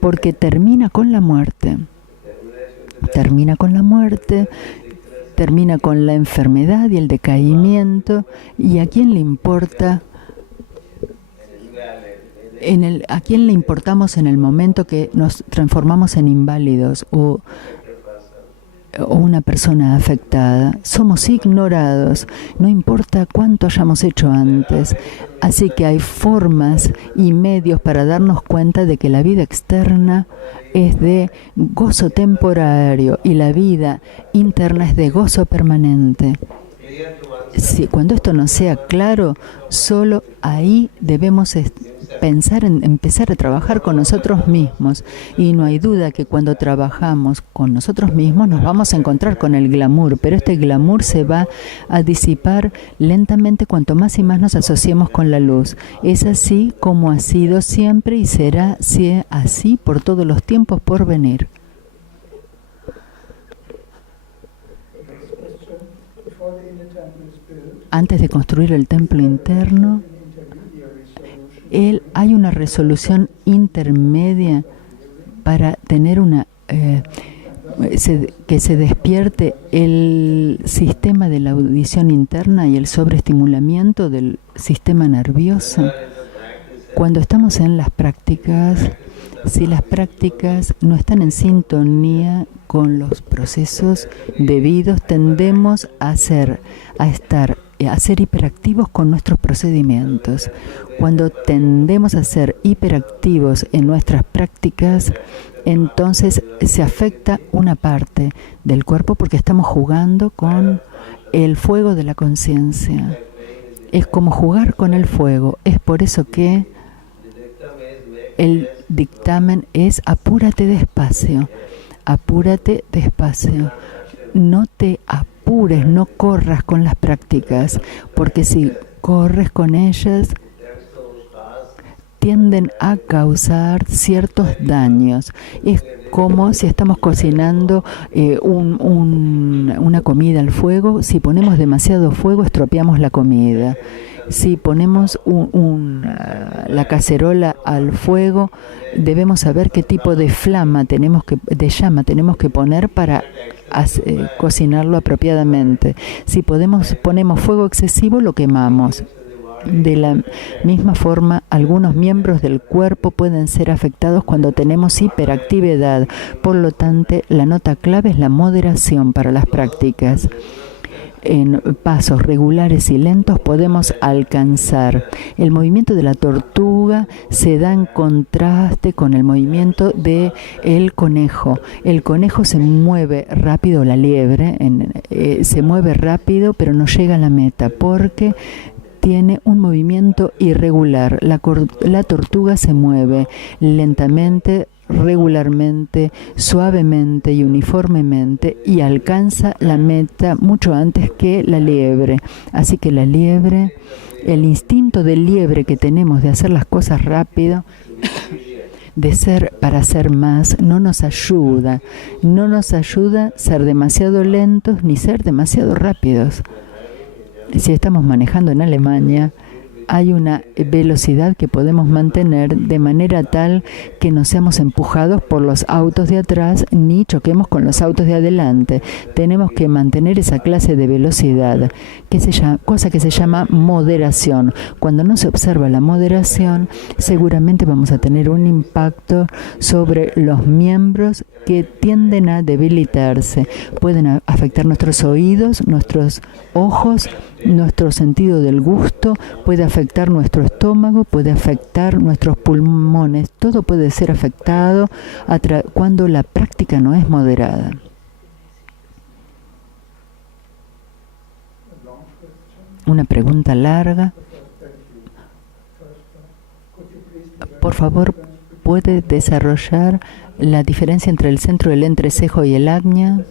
porque termina con la muerte. Termina con la muerte, termina con la enfermedad y el decaimiento. ¿Y a quién le importa? ¿A quién le importamos en el momento que nos transformamos en inválidos o una persona afectada? Somos ignorados, no importa cuánto hayamos hecho antes. Así que hay formas y medios para darnos cuenta de que la vida externa es de gozo temporario y la vida interna es de gozo permanente. Cuando esto nos sea claro, solo ahí debemos pensar en empezar a trabajar con nosotros mismos. Y no hay duda que cuando trabajamos con nosotros mismos nos vamos a encontrar con el glamour, pero este glamour se va a disipar lentamente cuanto más y más nos asociemos con la luz. Es así como ha sido siempre y será así por todos los tiempos por venir. Antes de construir el templo interno, hay una resolución intermedia para tener que se despierte el sistema de la audición interna y el sobreestimulamiento del sistema nervioso. Cuando estamos en las prácticas, si las prácticas no están en sintonía con los procesos debidos, tendemos a ser hiperactivos con nuestros procedimientos. Cuando tendemos a ser hiperactivos en nuestras prácticas, entonces se afecta una parte del cuerpo porque estamos jugando con el fuego de la conciencia. Es como jugar con el fuego. Es por eso que el dictamen es apúrate despacio. Apúrate despacio. No te apures, no corras con las prácticas, porque si corres con ellas, tienden a causar ciertos daños. Es como si estamos cocinando una comida al fuego. Si ponemos demasiado fuego, estropeamos la comida. Si ponemos la cacerola al fuego, debemos saber qué tipo de llama tenemos que poner para cocinarlo apropiadamente. Si ponemos fuego excesivo, lo quemamos. De la misma forma, algunos miembros del cuerpo pueden ser afectados cuando tenemos hiperactividad. Por lo tanto, la nota clave es la moderación para las prácticas. En pasos regulares y lentos podemos alcanzar. El movimiento de la tortuga se da en contraste con el movimiento del conejo. El conejo se mueve rápido, la liebre se mueve rápido, pero no llega a la meta porque tiene un movimiento irregular. La tortuga se mueve lentamente, regularmente, suavemente y uniformemente y alcanza la meta mucho antes que la liebre. Así que la liebre, el instinto de liebre que tenemos de hacer las cosas rápido, para hacer más, no nos ayuda ser demasiado lentos ni ser demasiado rápidos. Si estamos manejando en Alemania, hay una velocidad que podemos mantener de manera tal que no seamos empujados por los autos de atrás ni choquemos con los autos de adelante. Tenemos que mantener esa clase de velocidad, cosa que se llama moderación. Cuando no se observa la moderación, seguramente vamos a tener un impacto sobre los miembros que tienden a debilitarse. Pueden afectar nuestros oídos, nuestros ojos, nuestro sentido del gusto, puede afectar nuestro estómago, puede afectar nuestros pulmones. Todo puede ser afectado cuando la práctica no es moderada. Una pregunta larga. Por favor, ¿puede desarrollar la diferencia entre el centro del entrecejo y el ajna?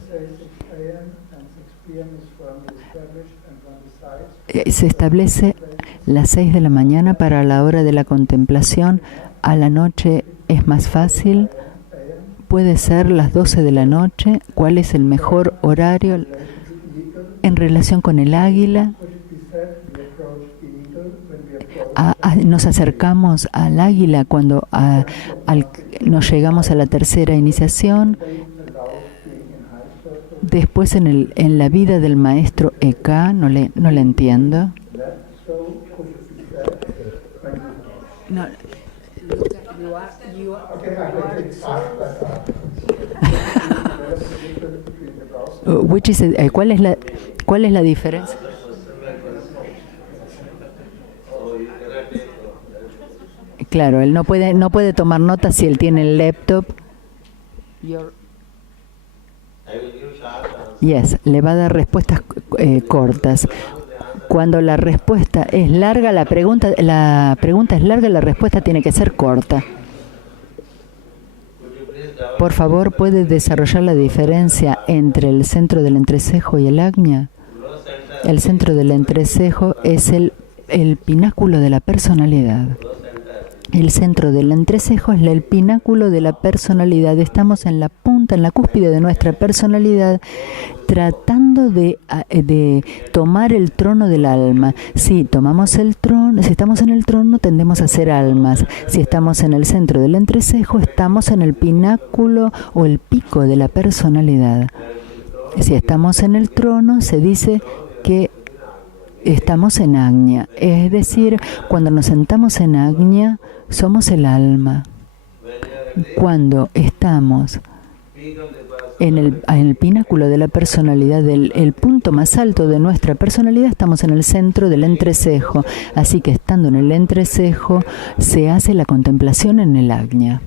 Se establece las 6 de la mañana para la hora de la contemplación. A la noche es más fácil. Puede ser las 12 de la noche. ¿Cuál es el mejor horario en relación con el águila? nos acercamos al águila cuando nos llegamos a la tercera iniciación. Después en la vida del maestro Eka, no le entiendo. No. ¿Cuál es la diferencia? Claro, él no puede tomar notas si él tiene el laptop. Yes, le va a dar respuestas cortas. Cuando la respuesta es larga, la pregunta es larga, la respuesta tiene que ser corta. Por favor, ¿puede desarrollar la diferencia entre el centro del entrecejo y el ajna? El centro del entrecejo es el pináculo de la personalidad. El centro del entrecejo es el pináculo de la personalidad. Estamos en la punta, en la cúspide de nuestra personalidad, tratando de tomar el trono del alma. Si tomamos el trono, si estamos en el trono, tendemos a ser almas. Si estamos en el centro del entrecejo, estamos en el pináculo o el pico de la personalidad. Si estamos en el trono, se dice que estamos en ajna. Es decir, cuando nos sentamos en ajna, somos el alma. Cuando estamos en el pináculo de la personalidad, el punto más alto de nuestra personalidad, estamos en el centro del entrecejo. Así que estando en el entrecejo, se hace la contemplación en el ajna.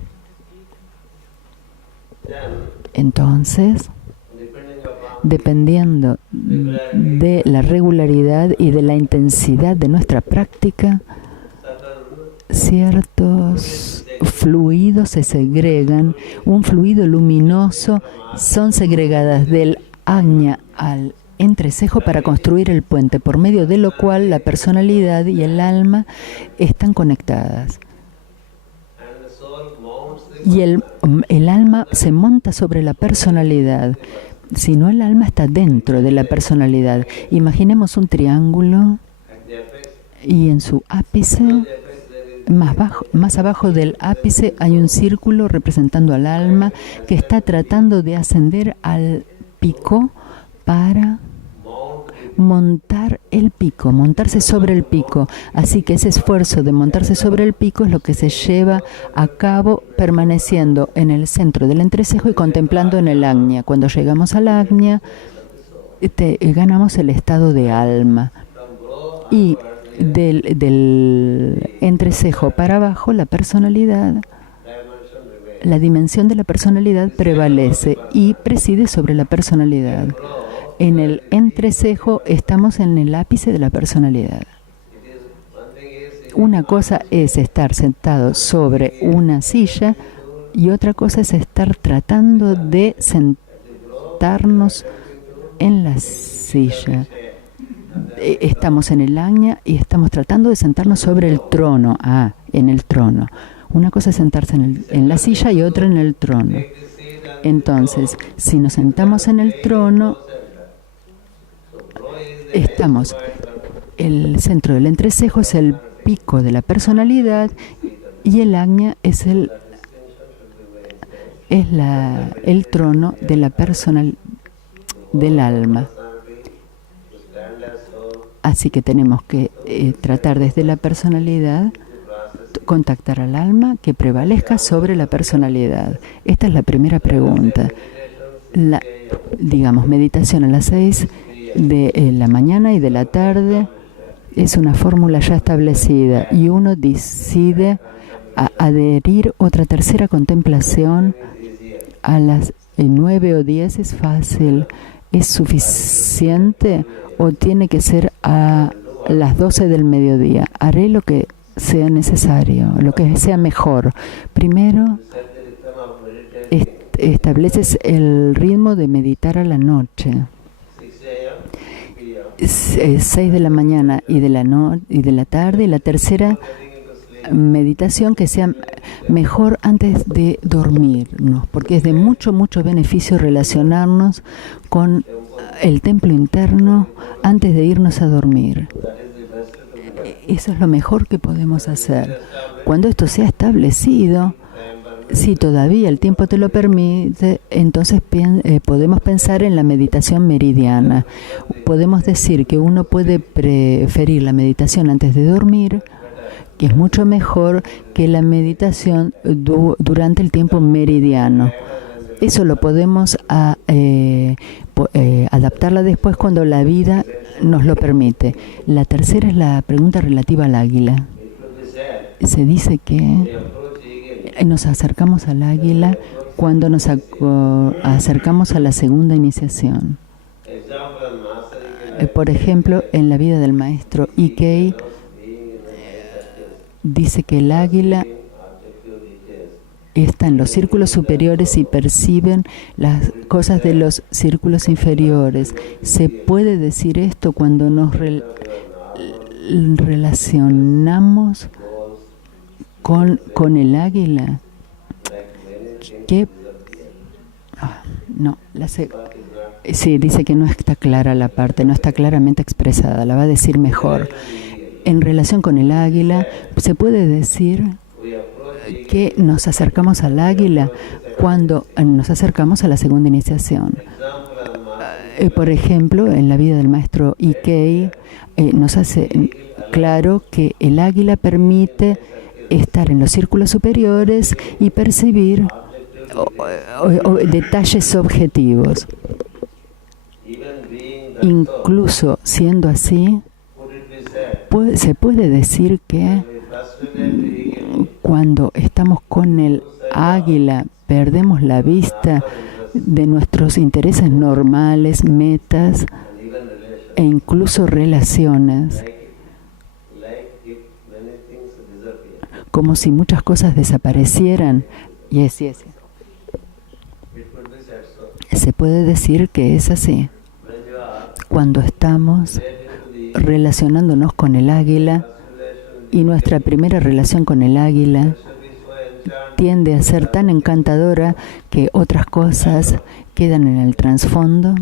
Entonces, dependiendo de la regularidad y de la intensidad de nuestra práctica, ciertos fluidos se segregan. Un fluido luminoso son segregadas del ajna al entrecejo para construir el puente, por medio de lo cual la personalidad y el alma están conectadas. Y el alma se monta sobre la personalidad. Si no, el alma está dentro de la personalidad. Imaginemos un triángulo y en su ápice, más abajo del ápice, hay un círculo representando al alma que está tratando de ascender al pico para montar el pico, montarse sobre el pico. Así que ese esfuerzo de montarse sobre el pico es lo que se lleva a cabo permaneciendo en el centro del entrecejo y contemplando en el ajna. Cuando llegamos al ajna, ganamos el estado de alma. Y del entrecejo para abajo, la personalidad, la dimensión de la personalidad prevalece y preside sobre la personalidad. En el entrecejo estamos en el ápice de la personalidad. Una cosa es estar sentado sobre una silla y otra cosa es estar tratando de sentarnos en la silla. Estamos en el ajna y estamos tratando de sentarnos sobre el trono. En el trono. Una cosa es sentarse en la silla y otra en el trono. Entonces, si nos sentamos en el trono, el centro del entrecejo es el pico de la personalidad y el ajna es el trono de la del alma. Así que tenemos que tratar desde la personalidad, contactar al alma que prevalezca sobre la personalidad. Esta es la primera pregunta. Meditación a las 6 de la mañana y de la tarde es una fórmula ya establecida y uno decide adherir otra tercera contemplación a las 9 o 10. Es fácil. ¿Es suficiente o tiene que ser a las 12 del mediodía? Haré lo que sea necesario, lo que sea mejor. Primero, estableces el ritmo de meditar a la noche. 6 de la mañana y de la tarde, y la tercera meditación que sea mejor antes de dormirnos, porque es de mucho beneficio relacionarnos con el templo interno antes de irnos a dormir. Eso es lo mejor que podemos hacer. Cuando esto sea establecido, si todavía el tiempo te lo permite, entonces podemos pensar en la meditación meridiana. Podemos decir que uno puede preferir la meditación antes de dormir, que es mucho mejor que la meditación durante el tiempo meridiano. Eso lo podemos adaptarla después cuando la vida nos lo permite. La tercera es la pregunta relativa al águila. Se dice que nos acercamos al águila cuando nos acercamos a la segunda iniciación. Por ejemplo, en la vida del maestro Ikkei, dice que el águila está en los círculos superiores y perciben las cosas de los círculos inferiores. ¿Se puede decir esto cuando nos relacionamos con el águila? Sí, dice que no está clara la parte, no está claramente expresada, la va a decir mejor. En relación con el águila, se puede decir que nos acercamos al águila cuando nos acercamos a la segunda iniciación. Por ejemplo, en la vida del maestro Ikkei nos hace claro que el águila permite estar en los círculos superiores y percibir detalles objetivos. Incluso siendo así, se puede decir que cuando estamos con el águila perdemos la vista de nuestros intereses normales, metas e incluso relaciones, como si muchas cosas desaparecieran. Se puede decir que es así. Cuando estamos relacionándonos con el águila, y nuestra primera relación con el águila tiende a ser tan encantadora que otras cosas quedan en el trasfondo,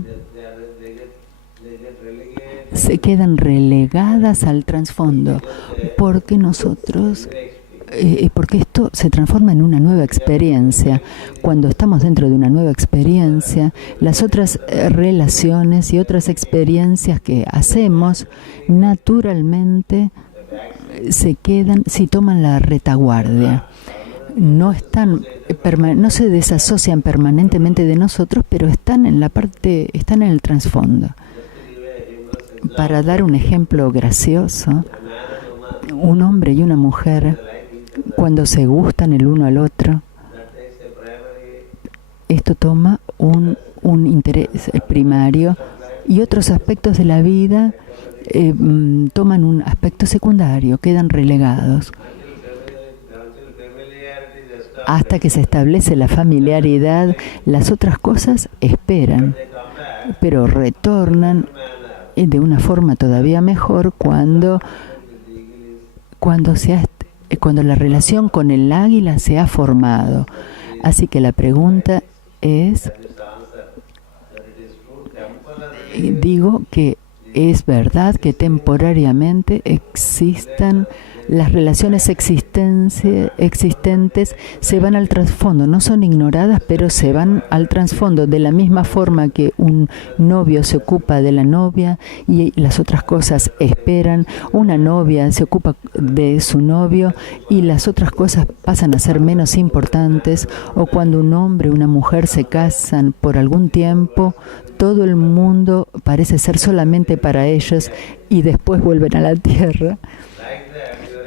se quedan relegadas al trasfondo, porque porque esto se transforma en una nueva experiencia. Cuando estamos dentro de una nueva experiencia, las otras relaciones y otras experiencias que hacemos naturalmente se quedan, si toman la retaguardia. No se desasocian permanentemente de nosotros, pero están en el trasfondo. Para dar un ejemplo gracioso, un hombre y una mujer, cuando se gustan el uno al otro, esto toma un interés primario, y otros aspectos de la vida toman un aspecto secundario, quedan relegados. Hasta que se establece la familiaridad, las otras cosas esperan, pero retornan de una forma todavía mejor cuando la relación con el águila se ha formado. Así que la pregunta es, digo que es verdad que temporariamente existan las relaciones existentes, se van al trasfondo, no son ignoradas, pero se van al trasfondo, de la misma forma que un novio se ocupa de la novia y las otras cosas esperan. Una novia se ocupa de su novio y las otras cosas pasan a ser menos importantes. O cuando un hombre y una mujer se casan por algún tiempo, todo el mundo parece ser solamente para ellos y después vuelven a la tierra.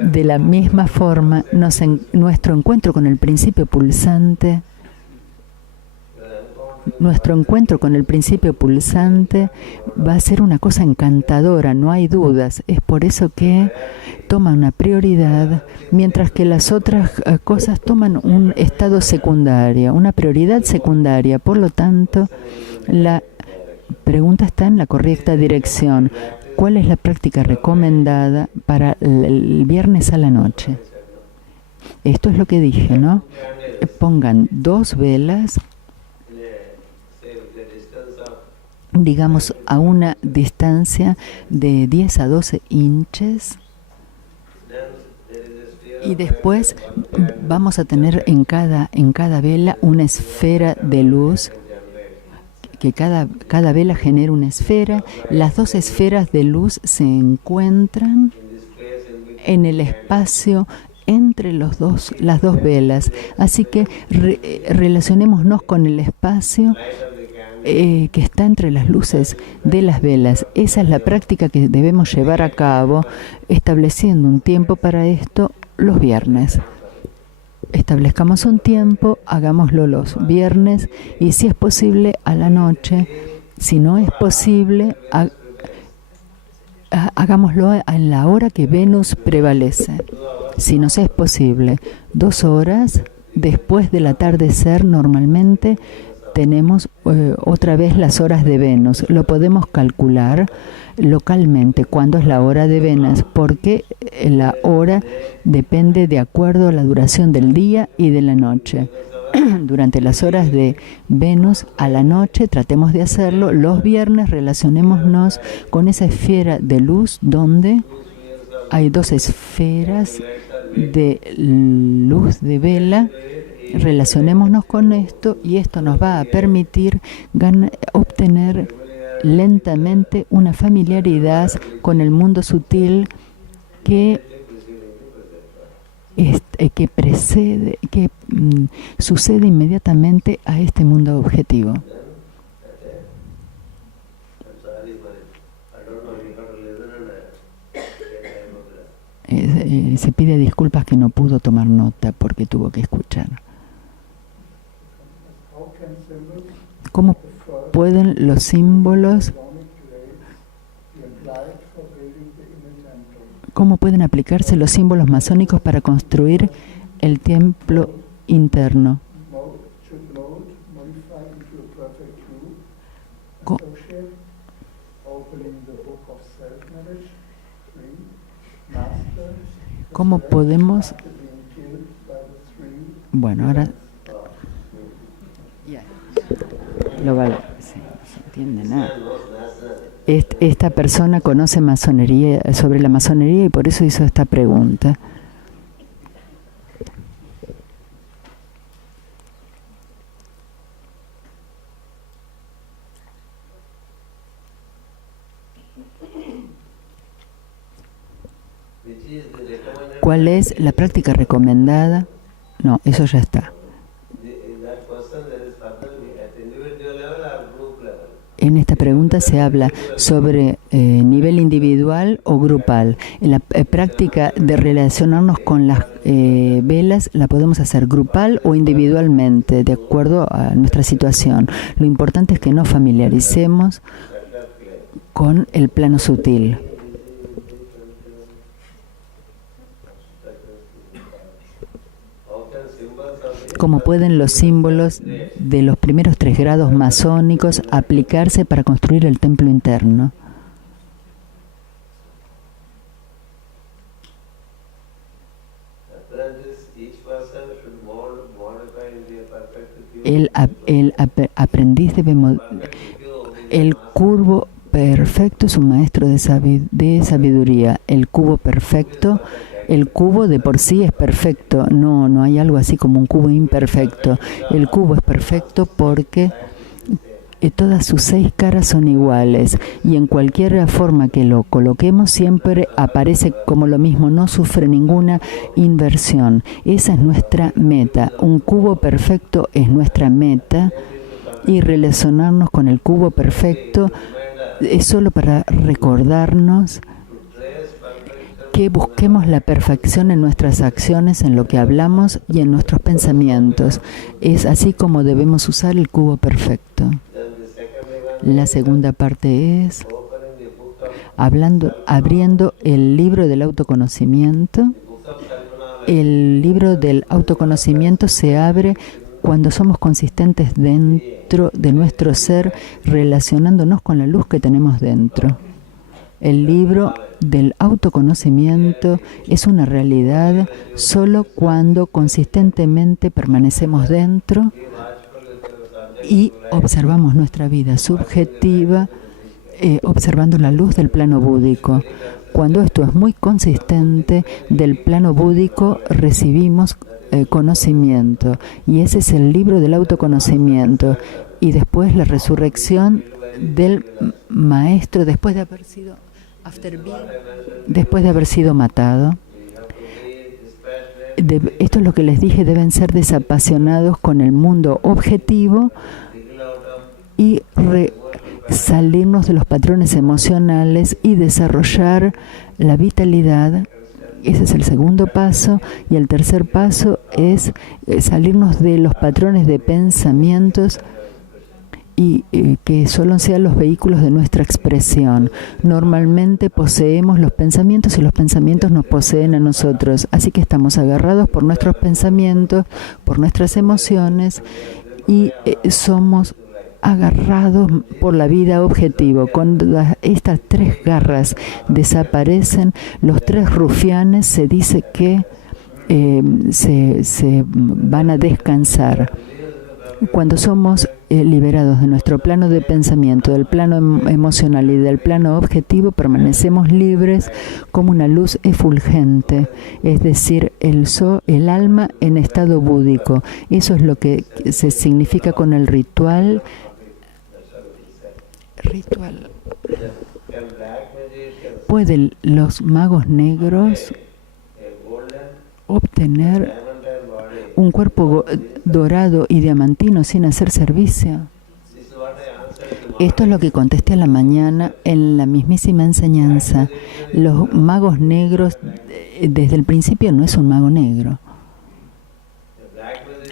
De la misma forma, nuestro encuentro con el principio pulsante va a ser una cosa encantadora, no hay dudas. Es por eso que toma una prioridad, mientras que las otras cosas toman un estado secundario, una prioridad secundaria. Por lo tanto, la pregunta está en la correcta dirección. ¿Cuál es la práctica recomendada para el viernes a la noche? Esto es lo que dije, ¿no? Pongan 2 velas, digamos a una distancia de 10 a 12 inches, Y después vamos a tener en cada vela una esfera de luz, que cada vela genera una esfera. Las dos esferas de luz se encuentran en el espacio entre las dos velas. Así que relacionémonos con el espacio que está entre las luces de las velas. Esa es la práctica que debemos llevar a cabo, estableciendo un tiempo para esto los viernes. Establezcamos un tiempo, hagámoslo los viernes y si es posible a la noche. Si no es posible, hagámoslo en la hora que Venus prevalece. Si nos es posible, 2 horas después del atardecer normalmente tenemos otra vez las horas de Venus. Lo podemos calcular localmente cuándo es la hora de Venus, porque la hora depende de acuerdo a la duración del día y de la noche. Durante las horas de Venus a la noche tratemos de hacerlo. Los viernes relacionémonos con esa esfera de luz donde hay 2 esferas de luz de vela. Relacionémonos con esto y esto nos va a permitir obtener lentamente una familiaridad con el mundo sutil que sucede inmediatamente a este mundo objetivo. Se pide disculpas que no pudo tomar nota porque tuvo que escuchar. ¿Cómo pueden los símbolos, cómo pueden aplicarse los símbolos masónicos para construir el templo interno? ¿Cómo podemos? Bueno, ahora sí, no se entiende nada. Esta persona conoce masonería, sobre la masonería, y por eso hizo esta pregunta. ¿Cuál es la práctica recomendada? No, eso ya está. En esta pregunta se habla sobre nivel individual o grupal. La práctica de relacionarnos con las velas la podemos hacer grupal o individualmente, de acuerdo a nuestra situación. Lo importante es que nos familiaricemos con el plano sutil. ¿Cómo pueden los símbolos de los primeros 3 grados masónicos aplicarse para construir el templo interno? El aprendiz debe el curvo perfecto es un maestro de sabiduría. El cubo perfecto. El cubo de por sí es perfecto, no hay algo así como un cubo imperfecto. El cubo es perfecto porque todas sus 6 caras son iguales y en cualquier forma que lo coloquemos siempre aparece como lo mismo, no sufre ninguna inversión. Esa es nuestra meta. Un cubo perfecto es nuestra meta y relacionarnos con el cubo perfecto es solo para recordarnos que busquemos la perfección en nuestras acciones, en lo que hablamos y en nuestros pensamientos. Es así como debemos usar el cubo perfecto. La segunda parte es abriendo el libro del autoconocimiento. El libro del autoconocimiento se abre cuando somos consistentes dentro de nuestro ser, relacionándonos con la luz que tenemos dentro. El libro del autoconocimiento es una realidad solo cuando consistentemente permanecemos dentro y observamos nuestra vida subjetiva, observando la luz del plano búdico. Cuando esto es muy consistente, del plano búdico recibimos conocimiento. Y ese es el libro del autoconocimiento. Y después la resurrección del maestro después de haber sido matado. Esto es lo que les dije, deben ser desapasionados con el mundo objetivo y salirnos de los patrones emocionales y desarrollar la vitalidad. Ese es el segundo paso. Y el tercer paso es salirnos de los patrones de pensamientos y que solo sean los vehículos de nuestra expresión. Normalmente poseemos los pensamientos y los pensamientos nos poseen a nosotros. Así que estamos agarrados por nuestros pensamientos, por nuestras emociones y somos agarrados por la vida objetivo. Cuando estas tres garras desaparecen, los tres rufianes se dice que se van a descansar. Cuando somos liberados de nuestro plano de pensamiento, del plano emocional y del plano objetivo, permanecemos libres como una luz efulgente, es decir, el alma en estado búdico. Eso es lo que se significa con el ritual. ¿Pueden los magos negros obtener un cuerpo dorado y diamantino sin hacer servicio? Esto es lo que contesté a la mañana en la mismísima enseñanza. Los magos negros, desde el principio no es un mago negro.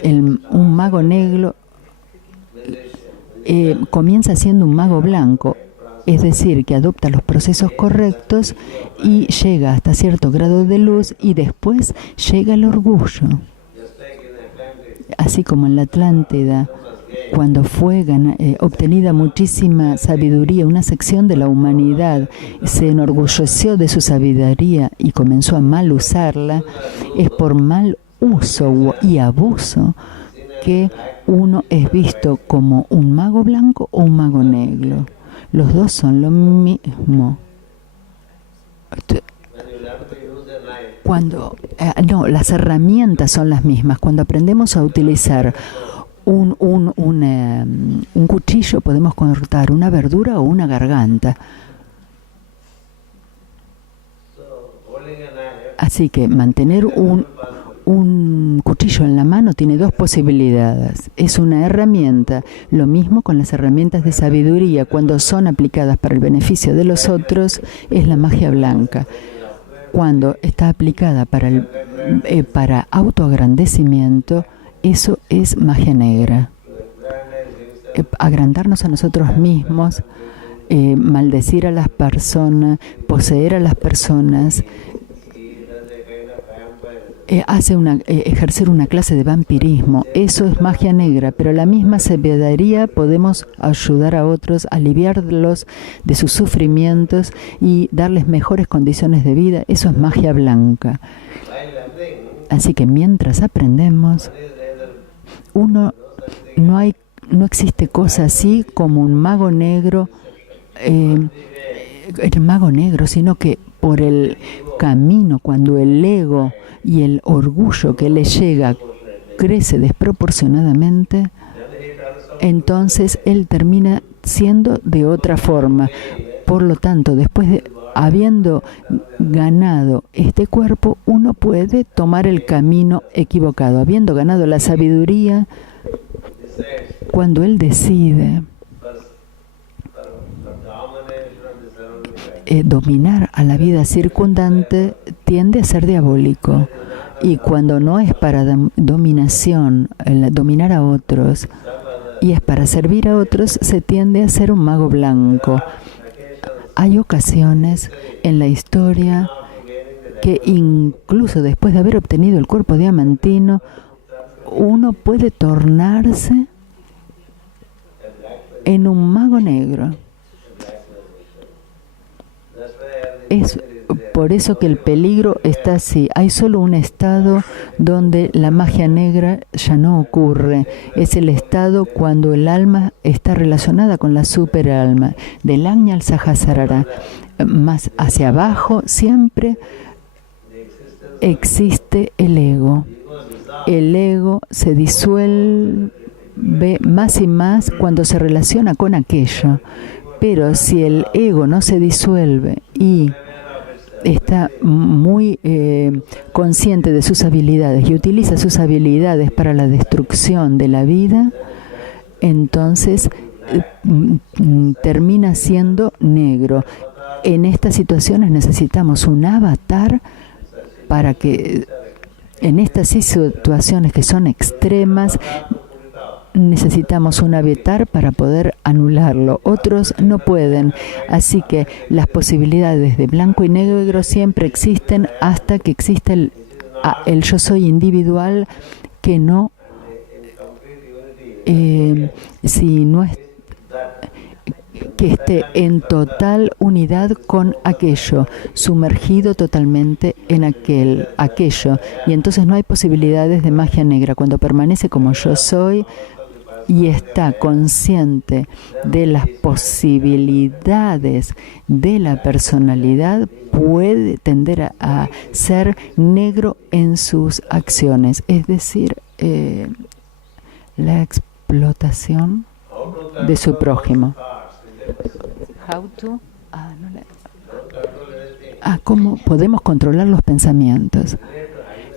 Un mago negro comienza siendo un mago blanco, es decir, que adopta los procesos correctos y llega hasta cierto grado de luz y después llega el orgullo. Así como en la Atlántida, cuando fue obtenida muchísima sabiduría, una sección de la humanidad se enorgulleció de su sabiduría y comenzó a mal usarla, es por mal uso y abuso que uno es visto como un mago blanco o un mago negro. Los dos son lo mismo. Las herramientas son las mismas. Cuando aprendemos a utilizar un cuchillo, podemos cortar una verdura o una garganta. Así que mantener un cuchillo en la mano tiene dos posibilidades. Es una herramienta. Lo mismo con las herramientas de sabiduría. Cuando son aplicadas para el beneficio de los otros, es la magia blanca. Cuando está aplicada para autoagrandecimiento, eso es magia negra. Agrandarnos a nosotros mismos, maldecir a las personas, poseer a las personas, ejercer una clase de vampirismo. Eso es magia negra, pero la misma sabiduría podemos ayudar a otros, aliviarlos de sus sufrimientos y darles mejores condiciones de vida. Eso es magia blanca. Así que mientras aprendemos, no existe cosa así como un mago negro, sino que por el camino, cuando el ego y el orgullo que le llega crece desproporcionadamente, entonces él termina siendo de otra forma. Por lo tanto, después de habiendo ganado este cuerpo, uno puede tomar el camino equivocado. Habiendo ganado la sabiduría, cuando él decide dominar a la vida circundante, tiende a ser diabólico. Y cuando no es para dominación, dominar a otros, y es para servir a otros, se tiende a ser un mago blanco. Hay ocasiones en la historia que incluso después de haber obtenido el cuerpo diamantino, uno puede tornarse en un mago negro. Por eso que el peligro está así. Hay solo un estado donde la magia negra ya no ocurre. Es el estado cuando el alma está relacionada con la superalma. Del Agnya al Sahasrara, más hacia abajo, siempre existe el ego. El ego se disuelve más y más cuando se relaciona con aquello. Pero si el ego no se disuelve y está muy consciente de sus habilidades y utiliza sus habilidades para la destrucción de la vida, entonces termina siendo negro. En estas situaciones necesitamos un avatar para que, en estas situaciones que son extremas, necesitamos un avatar para poder anularlo. Otros no pueden. Así que las posibilidades de blanco y negro siempre existen hasta que existe el yo soy individual que no, si no es, que esté en total unidad con aquello, sumergido totalmente en aquello. Y entonces no hay posibilidades de magia negra. Cuando permanece como yo soy y está consciente de las posibilidades de la personalidad, puede tender a ser negro en sus acciones. Es decir, la explotación de su prójimo. ¿Cómo podemos controlar los pensamientos?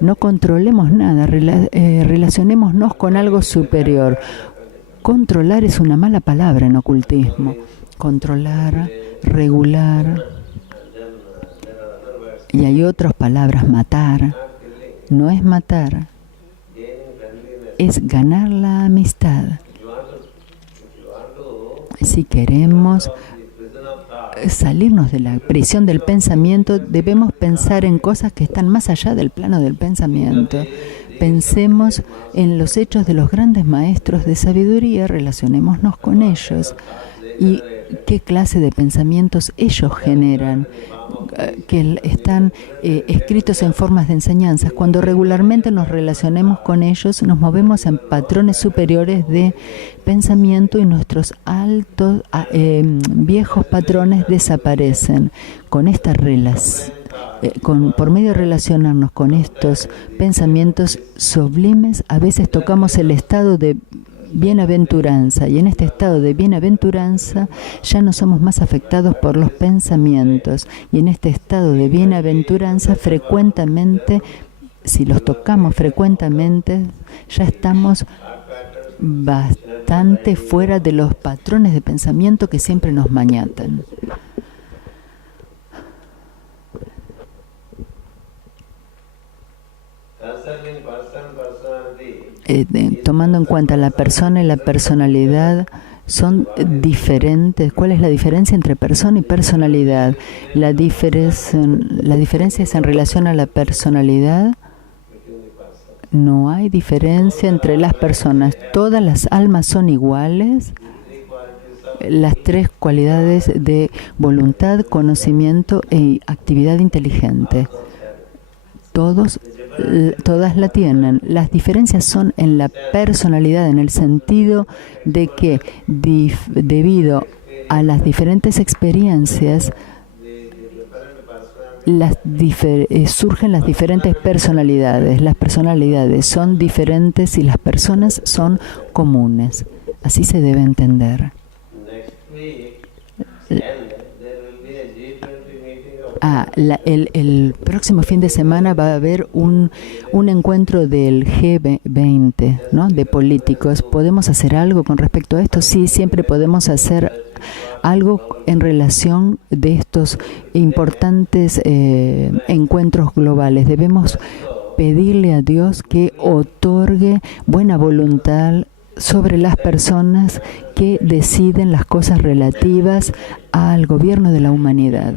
No controlemos nada, relacionémonos con algo superior. Controlar es una mala palabra en ocultismo. Controlar, regular. Y hay otras palabras, matar. No es matar, es ganar la amistad. Si queremos salirnos de la prisión del pensamiento, debemos pensar en cosas que están más allá del plano del pensamiento. Pensemos en los hechos de los grandes maestros de sabiduría, relacionémonos con ellos y qué clase de pensamientos ellos generan, que están escritos en formas de enseñanzas. Cuando regularmente nos relacionemos con ellos, nos movemos en patrones superiores de pensamiento y nuestros altos, viejos patrones desaparecen. Con esta por medio de relacionarnos con estos pensamientos sublimes, a veces tocamos el estado de bienaventuranza, y en este estado de bienaventuranza ya no somos más afectados por los pensamientos, y en este estado de bienaventuranza frecuentemente, si los tocamos frecuentemente, ya estamos bastante fuera de los patrones de pensamiento que siempre nos maniatan. Tomando en cuenta la persona y la personalidad son diferentes. ¿Cuál es la diferencia entre persona y personalidad? La diferencia es en relación a la personalidad. No hay diferencia entre las personas. Todas las almas son iguales. Las tres cualidades de voluntad, conocimiento e actividad inteligente. Todas la tienen. Las diferencias son en la personalidad, en el sentido de que debido a las diferentes experiencias surgen las diferentes personalidades. Las personalidades son diferentes y las personas son comunes. Así se debe entender. El próximo fin de semana va a haber un encuentro del G20, ¿no? De políticos. ¿Podemos hacer algo con respecto a esto? Sí, siempre podemos hacer algo en relación de estos importantes encuentros globales. Debemos pedirle a Dios que otorgue buena voluntad sobre las personas que deciden las cosas relativas al gobierno de la humanidad.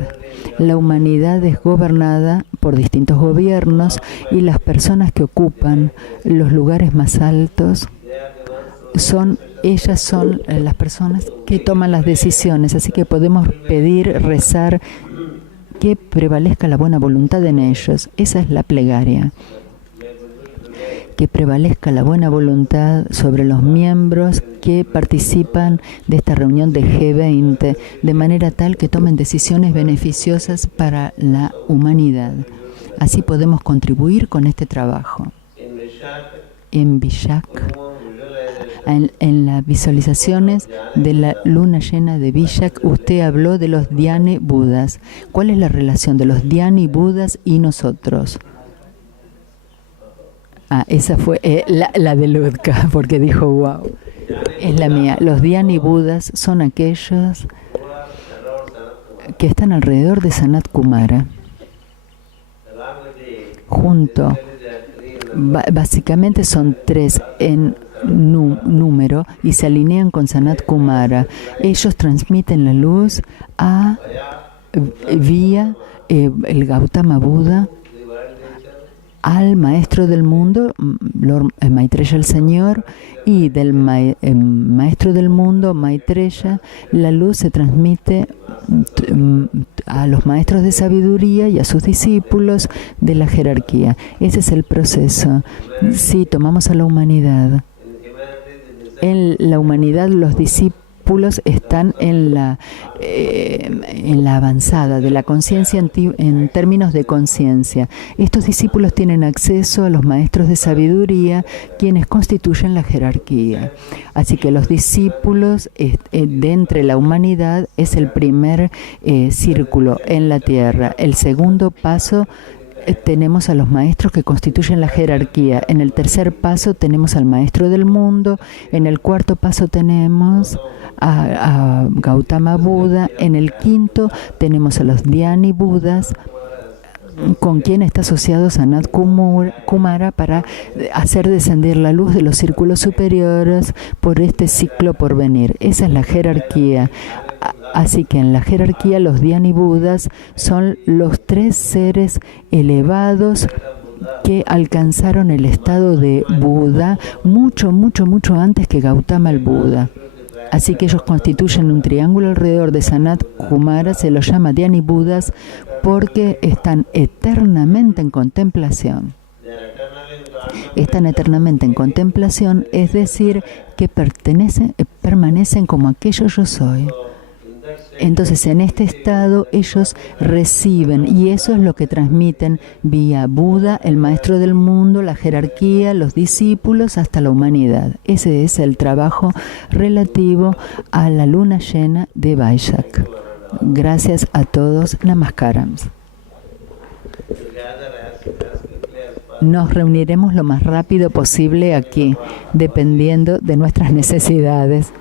La humanidad es gobernada por distintos gobiernos y las personas que ocupan los lugares más altos son las personas que toman las decisiones. Así que podemos pedir, rezar, que prevalezca la buena voluntad en ellos. Esa es la plegaria. Que prevalezca la buena voluntad sobre los miembros que participan de esta reunión de G20, de manera tal que tomen decisiones beneficiosas para la humanidad. Así podemos contribuir con este trabajo. En Vishak, en las visualizaciones de la luna llena de Vishak, usted habló de los Dhyani Budas. ¿Cuál es la relación de los Dhyani Budas y nosotros? Esa fue la de Ludka, porque dijo, wow, es la mía. Los Dhyani Budas son aquellos que están alrededor de Sanat Kumara. Básicamente son 3 en número y se alinean con Sanat Kumara. Ellos transmiten la luz vía el Gautama Buda al maestro del mundo, Lord Maitreya el Señor, y del maestro del mundo, Maitreya, la luz se transmite a los maestros de sabiduría y a sus discípulos de la jerarquía. Ese es el proceso. Si tomamos a la humanidad, en la humanidad los discípulos están en la avanzada de la conciencia en términos de conciencia. Estos discípulos tienen acceso a los maestros de sabiduría, quienes constituyen la jerarquía. Así que los discípulos de entre la humanidad es el primer círculo en la tierra. El segundo paso tenemos a los maestros que constituyen la jerarquía. En el tercer paso tenemos al maestro del mundo. En el cuarto paso tenemos a Gautama Buda. En el quinto tenemos a los Dhyani Budas, con quien está asociado Sanat Kumara para hacer descender la luz de los círculos superiores por este ciclo por venir. Esa es la jerarquía. Así que en la jerarquía los Dhyani Budas son los 3 seres elevados que alcanzaron el estado de Buda mucho antes que Gautama el Buda. Así que ellos constituyen un triángulo alrededor de Sanat Kumara, se los llama Dhyani Budas porque están eternamente en contemplación. Están eternamente en contemplación, es decir, que permanecen como aquello yo soy. Entonces, en este estado, ellos reciben, y eso es lo que transmiten vía Buda, el maestro del mundo, la jerarquía, los discípulos, hasta la humanidad. Ese es el trabajo relativo a la luna llena de Vaishak. Gracias a todos. Namaskarams. Nos reuniremos lo más rápido posible aquí, dependiendo de nuestras necesidades.